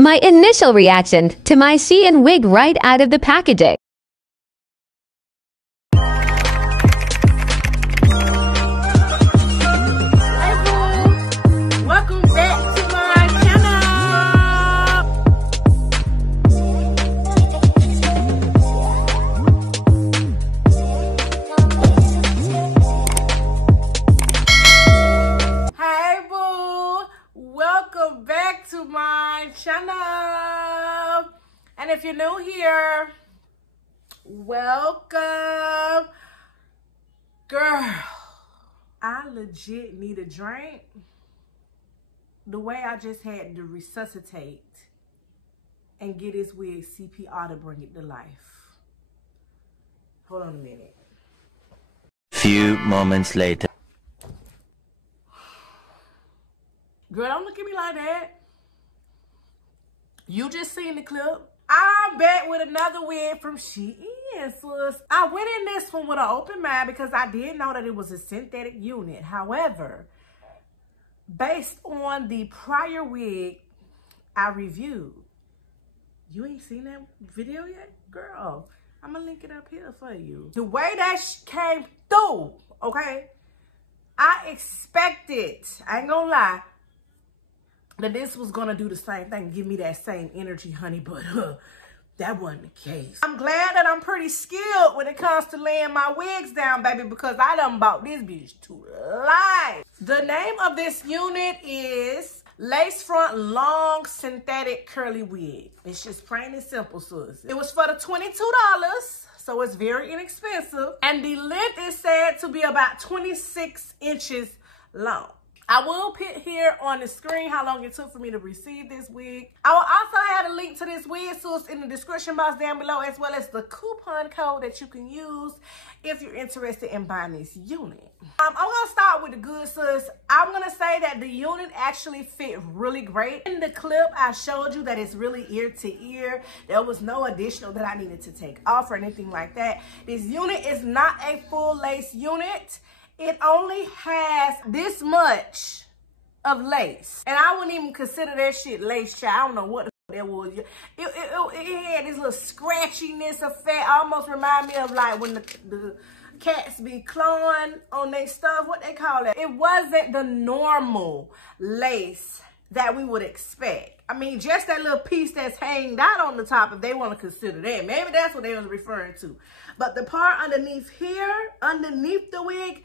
My initial reaction to my SHEIN wig right out of the packaging. Welcome back to my channel. Hey boo, welcome back to my channel. And if you're new here, welcome. Girl, I legit need a drink. The way I just had to resuscitate and get this wig CPR to bring it to life. Hold on a minute. Few moments later. Girl, don't look at me like that. You just seen the clip. I'm back with another wig from SHEIN, sis. I went in this one with an open mind because I did know that it was a synthetic unit. However, based on the prior wig I reviewed, you ain't seen that video yet? Girl, I'm gonna link it up here for you. The way that came through, okay? I expected, I ain't gonna lie, that this was gonna do the same thing, give me that same energy, honey, but that wasn't the case. I'm glad that I'm pretty skilled when it comes to laying my wigs down, baby, because I done bought this bitch to life. The name of this unit is Lace Front Long Synthetic Curly Wig. It's just plain and simple, sis. It was for the $22, so it's very inexpensive. And the length is said to be about 26 inches long. I will put here on the screen how long it took for me to receive this wig. I will also add a link to this wig, sis, in the description box down below, as well as the coupon code that you can use if you're interested in buying this unit. I'm gonna start with the good, sis. I'm gonna say that the unit actually fit really great. In the clip, I showed you that it's really ear to ear. There was no additional that I needed to take off or anything like that. This unit is not a full lace unit. It only has this much of lace. And I wouldn't even consider that shit lace, child. I don't know what the fuck that was. It had this little scratchiness effect. Almost remind me of like when the cats be clawing on their stuff. What they call it? It wasn't the normal lace that we would expect. I mean, just that little piece that's hanged out on the top, if they want to consider that. Maybe that's what they was referring to. But the part underneath here, underneath the wig,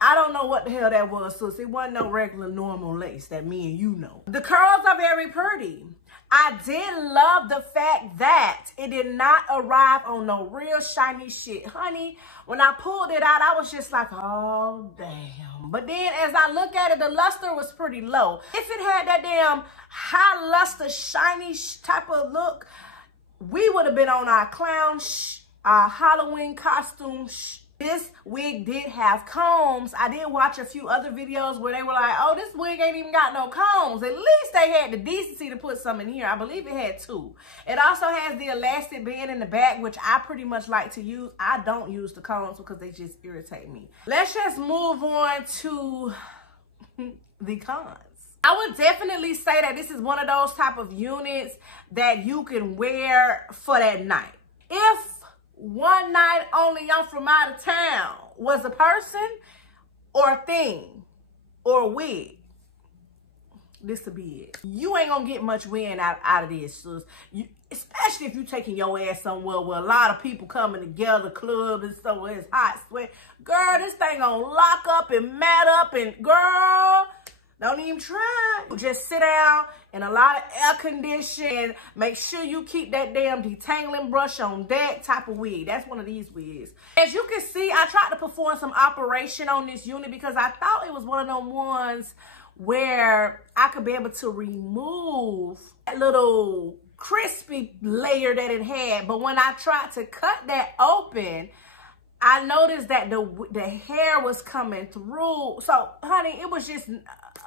I don't know what the hell that was, sis. It wasn't no regular normal lace that me and you know. The curls are very pretty. I did love the fact that it did not arrive on no real shiny shit. Honey, when I pulled it out, I was just like, oh, damn. But then as I look at it, the luster was pretty low. If it had that damn high luster, shiny type of look, we would have been on our clown our Halloween costume. This wig did have combs. I did watch a few other videos where they were like, oh, this wig ain't even got no combs. At least they had the decency to put some in here. I believe it had two. It also has the elastic band in the back, which I pretty much like to use. I don't use the combs because they just irritate me. Let's just move on to the cons. I would definitely say that this is one of those type of units that you can wear for that night. If one night only I'm from out of town was a person or a thing or a wig, this would be it. You ain't gonna get much win out of this, sis. Especially if you taking your ass somewhere where a lot of people coming together, club and so it's hot, sweat. Girl, this thing gonna lock up and mat up and girl, don't even try. Just sit down in a lot of air conditioning. Make sure you keep that damn detangling brush on deck type of wig. That's one of these wigs. As you can see, I tried to perform some operation on this unit because I thought it was one of them ones where I could be able to remove that little crispy layer that it had. But when I tried to cut that open, I noticed that the hair was coming through. So, honey, it was just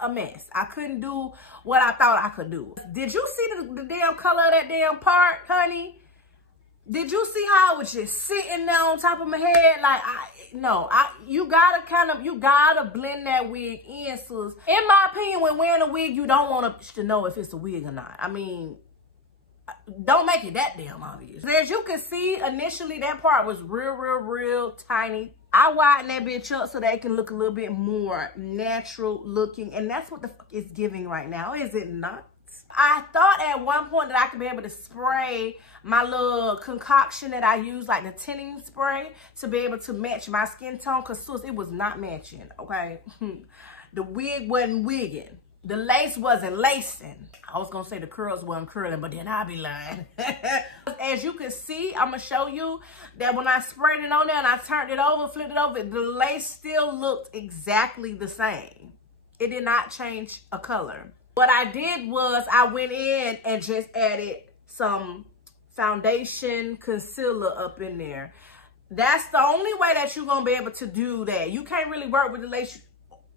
a mess. I couldn't do what I thought I could do. Did you see the damn color of that damn part, honey? Did you see how it was just sitting there on top of my head? Like, you gotta blend that wig in, sis. In my opinion, when wearing a wig, you don't want to know if it's a wig or not. I mean, don't make it that damn obvious. As you can see, initially that part was real tiny. I widened that bitch up so that it can look a little bit more natural looking. And that's what the fuck it's giving right now, is it not? I thought at one point that I could be able to spray my little concoction that I use, like the tinting spray, to be able to match my skin tone, because sis, it was not matching, okay? The wig wasn't wigging. The lace wasn't lacing. I was gonna say the curls wasn't curling, but then I'll be lying. As you can see, I'm gonna show you that when I sprayed it on there and I turned it over, flipped it over, the lace still looked exactly the same. It did not change a color. What I did was I went in and just added some foundation concealer up in there. That's the only way that you're gonna be able to do that. You can't really work with the lace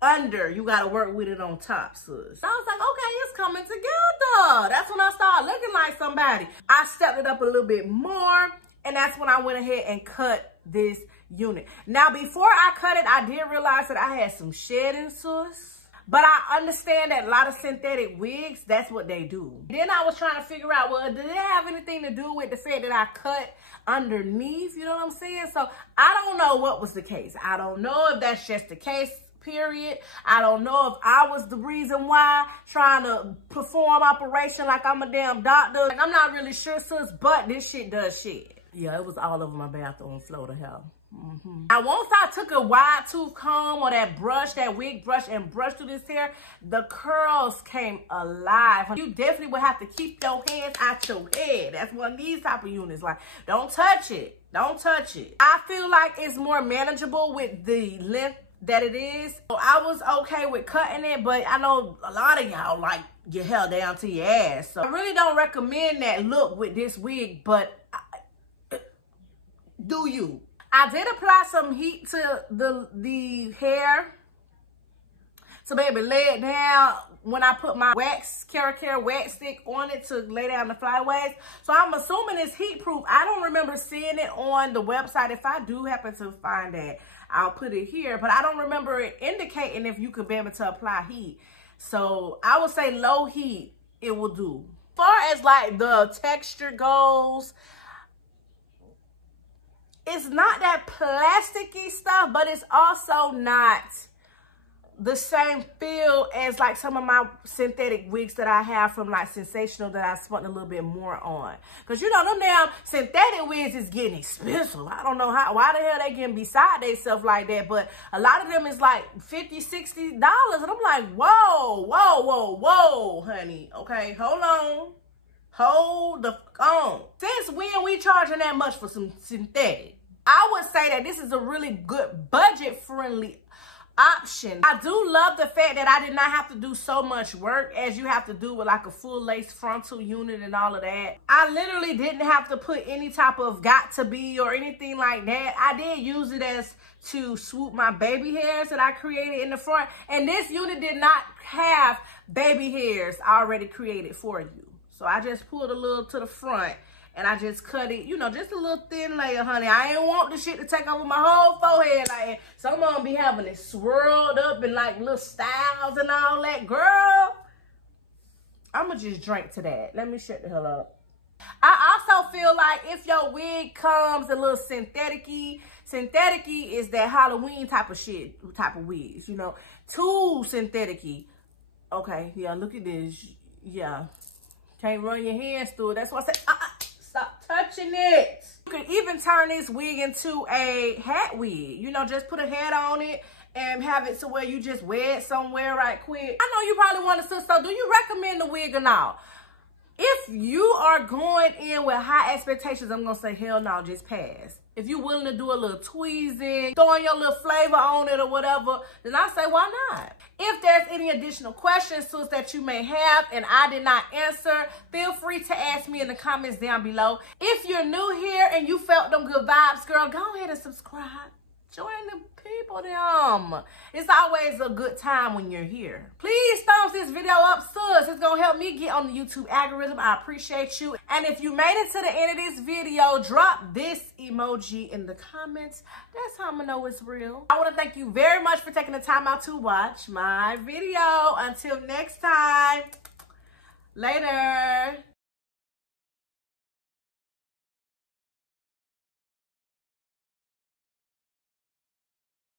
under, you gotta work with it on top, sis. So I was like, okay, it's coming together. That's when I started looking like somebody. I stepped it up a little bit more, and that's when I went ahead and cut this unit. Now, before I cut it, I did realize that I had some shedding, sis. But I understand that a lot of synthetic wigs, that's what they do. Then I was trying to figure out, well, did it have anything to do with the fact that I cut underneath? You know what I'm saying? So I don't know what was the case. I don't know if that's just the case, period. I don't know if I was the reason why, trying to perform operation like I'm a damn doctor. Like, I'm not really sure, sis, but this shit does shit. Yeah, it was all over my bathroom floor to hell. Now, once I took a wide tooth comb or that brush, that wig brush, and brushed through this hair, the curls came alive. You definitely would have to keep your hands out your head. That's one of these type of units. Like, don't touch it. Don't touch it. I feel like it's more manageable with the length that it is. So I was okay with cutting it, but I know a lot of y'all like your hair down to your ass. So I really don't recommend that look with this wig, but do you? I did apply some heat to the hair to maybe lay it down when I put my Kira wax stick on it to lay down the flyaways. So I'm assuming it's heat proof. I don't remember seeing it on the website. If I do happen to find that, I'll put it here. But I don't remember it indicating if you could be able to apply heat. So I would say low heat, it will do. As far as like the texture goes, it's not that plasticky stuff, but it's also not the same feel as like some of my synthetic wigs that I have from like Sensational that I spent a little bit more on. Because you know, them damn synthetic wigs is getting expensive. I don't know why the hell they getting beside themselves like that, but a lot of them is like $50, $60. And I'm like, whoa, honey. Okay, hold on. Hold the fuck on. Since when we charging that much for some synthetic? I would say that this is a really good budget-friendly option. I do love the fact that I did not have to do so much work as you have to do with like a full lace frontal unit and all of that. I literally didn't have to put any type of got to be or anything like that. I did use it as to swoop my baby hairs that I created in the front. And this unit did not have baby hairs already created for you. So I just pulled a little to the front. And I just cut it, you know, just a little thin layer, honey. I ain't want the shit to take over my whole forehead. Like, some of them be having it swirled up in like little styles and all that. Girl, I'ma just drink to that. Let me shut the hell up. I also feel like if your wig comes a little synthetic-y is that Halloween type of shit, type of wigs, you know. Too synthetic-y. Okay, yeah, look at this. Yeah. Can't run your hands through it. That's why I said, stop touching it. You can even turn this wig into a hat wig. You know, just put a hat on it and have it to where you just wear it somewhere right quick. I know you probably want to say, so do you recommend the wig or not? If you are going in with high expectations, I'm going to say, hell no, just pass. If you're willing to do a little tweezing, throwing your little flavor on it or whatever, then I say, why not? If there's any additional questions, sis, that you may have and I did not answer, feel free to ask me in the comments down below. If you're new here and you felt them good vibes, girl, go ahead and subscribe. Join the people, them. It's always a good time when you're here. Please thumbs this video up, sis. It's gonna help me get on the YouTube algorithm. I appreciate you. And if you made it to the end of this video, drop this emoji in the comments. That's how I'm gonna know it's real. I wanna thank you very much for taking the time out to watch my video. Until next time, later.